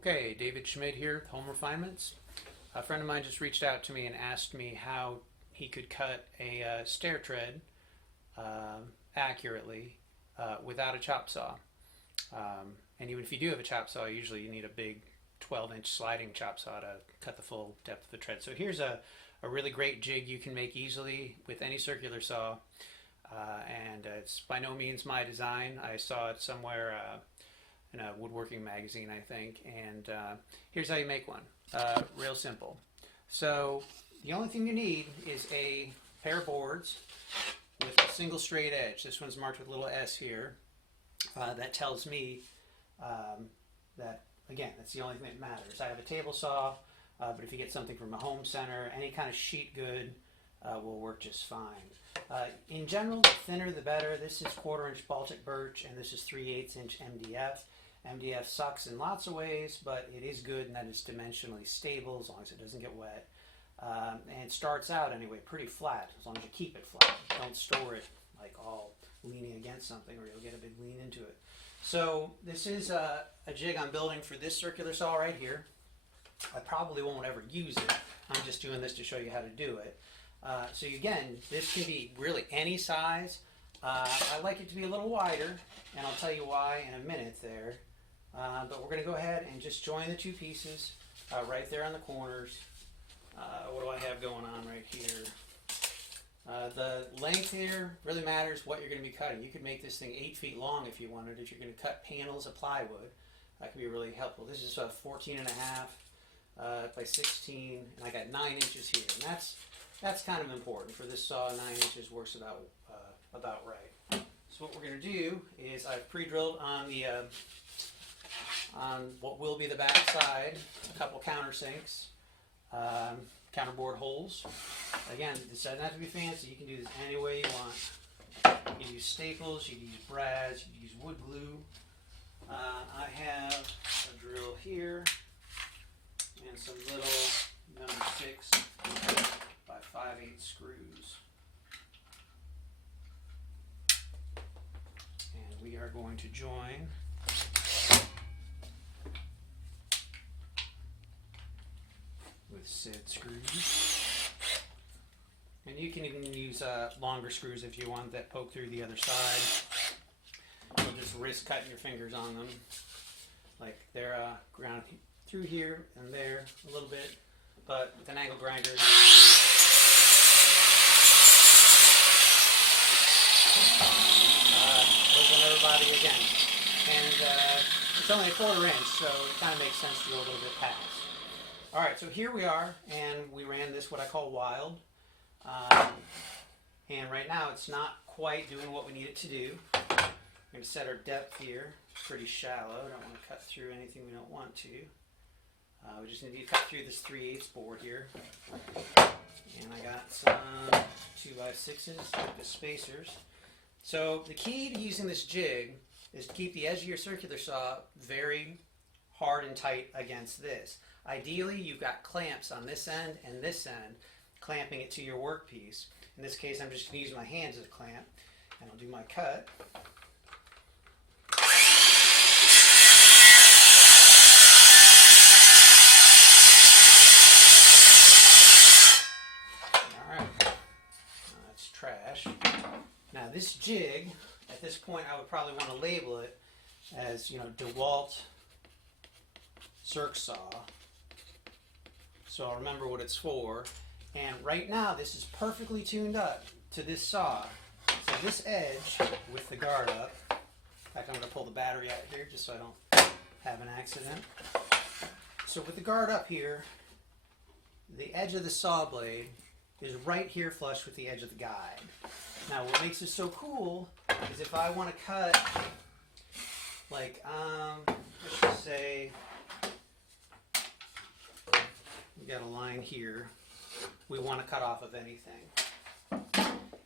Okay, David Schmidt here with Home Refinements. A friend of mine just reached out to me and asked me how he could cut a stair tread accurately without a chop saw. And even if you do have a chop saw, usually you need a big 12-inch sliding chop saw to cut the full depth of the tread. So here's a really great jig you can make easily with any circular saw. And it's by no means my design. I saw it somewhere in a woodworking magazine, I think, and here's how you make one. Real simple. So the only thing you need is a pair of boards with a single straight edge. This one's marked with a little S here. That tells me that, again, that's the only thing that matters. I have a table saw, but if you get something from a home center, any kind of sheet good will work just fine. In general, the thinner the better. This is 1/4-inch Baltic birch, and this is 3/8-inch MDF. MDF sucks in lots of ways, but it is good in that it's dimensionally stable as long as it doesn't get wet. And it starts out anyway pretty flat, as long as you keep it flat. Don't store it like all leaning against something or you'll get a big lean into it. So this is a jig I'm building for this circular saw right here. I probably won't ever use it. I'm just doing this to show you how to do it. So again, this can be really any size. I like it to be a little wider, and I'll tell you why in a minute there. But we're going to go ahead and just join the two pieces right there on the corners. What do I have going on right here? The length here really matters what you're going to be cutting. You could make this thing 8 feet long if you wanted. If you're going to cut panels of plywood, that could be really helpful. This is 14.5 by 16, and I got 9 inches here. And that's kind of important for this saw. 9 inches works about right. So what we're going to do is I've pre-drilled on the on what will be the back side a couple countersinks, counterboard holes. Again, this doesn't have to be fancy. You can do this any way you want. You can use staples, you can use brads, you can use wood glue. I have a drill here and some little number 6 by 5/8 screws. And we are going to join with said screws. And you can even use longer screws if you want that poke through the other side. You'll just risk cutting your fingers on them. Like they're ground through here and there a little bit, but with an angle grinder, those will never bother you again. And it's only a 1/4 inch, so it kind of makes sense to go a little bit past. All right, so here we are, and we ran this what I call wild. And right now it's not quite doing what we need it to do. We're going to set our depth here. It's pretty shallow. Don't want to cut through anything we don't want to. We just need to cut through this 3/8 board here. And I got some 2x6s with the spacers. So the key to using this jig is to keep the edge of your circular saw very hard and tight against this. Ideally, you've got clamps on this end and this end, clamping it to your workpiece. In this case, I'm just going to use my hands as a clamp, and I'll do my cut. Alright, that's trash. Now this jig, at this point I would probably want to label it as, DeWalt Circ Saw. So I'll remember what it's for. And right now this is perfectly tuned up to this saw. So this edge with the guard up, in fact I'm going to pull the battery out here just so I don't have an accident. So with the guard up here, the edge of the saw blade is right here flush with the edge of the guide. Now what makes this so cool is if I want to cut, like, let's just say, we got a line here we want to cut off of anything.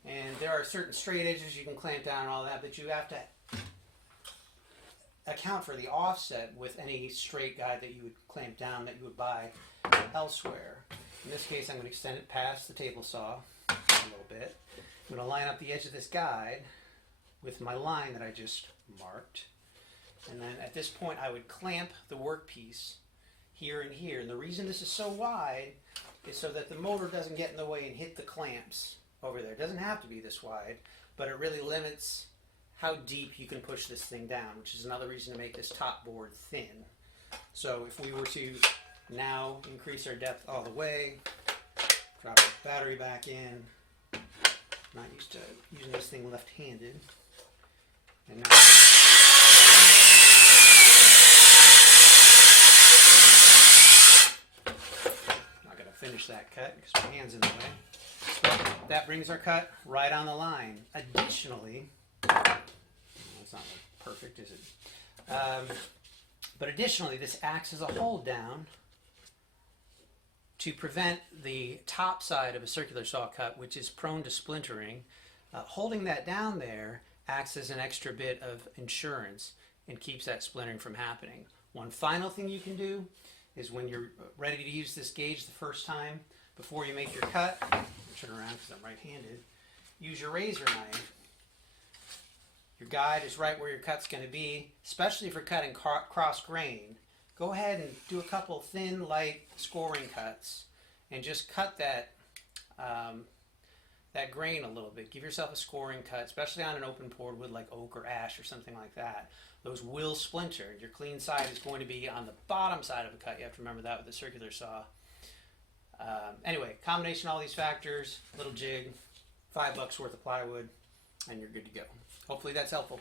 And there are certain straight edges you can clamp down and all that, but you have to account for the offset with any straight guide that you would clamp down that you would buy elsewhere. In this case, I'm going to extend it past the table saw a little bit. I'm going to line up the edge of this guide with my line that I just marked. And then at this point, I would clamp the workpiece here and here. And the reason this is so wide is so that the motor doesn't get in the way and hit the clamps over there. It doesn't have to be this wide, but it really limits how deep you can push this thing down, which is another reason to make this top board thin. So if we were to now increase our depth all the way, drop the battery back in, not used to using this thing left-handed, and now not going to finish that cut because my hand's in the way. But that brings our cut right on the line. Additionally, it's not perfect, is it? But additionally, this acts as a hold down to prevent the top side of a circular saw cut, which is prone to splintering. Holding that down there acts as an extra bit of insurance and keeps that splintering from happening. One final thing you can do is when you're ready to use this gauge the first time, before you make your cut, turn around because I'm right-handed, use your razor knife. Your guide is right where your cut's going to be, especially if you're cutting cross grain. Go ahead and do a couple thin, light scoring cuts and just cut that that grain a little bit. Give yourself a scoring cut, especially on an open poured wood like oak or ash or something like that. Those will splinter. Your clean side is going to be on the bottom side of a cut. You have to remember that with a circular saw. Anyway, combination of all these factors, little jig, $5 worth of plywood, and you're good to go. Hopefully that's helpful.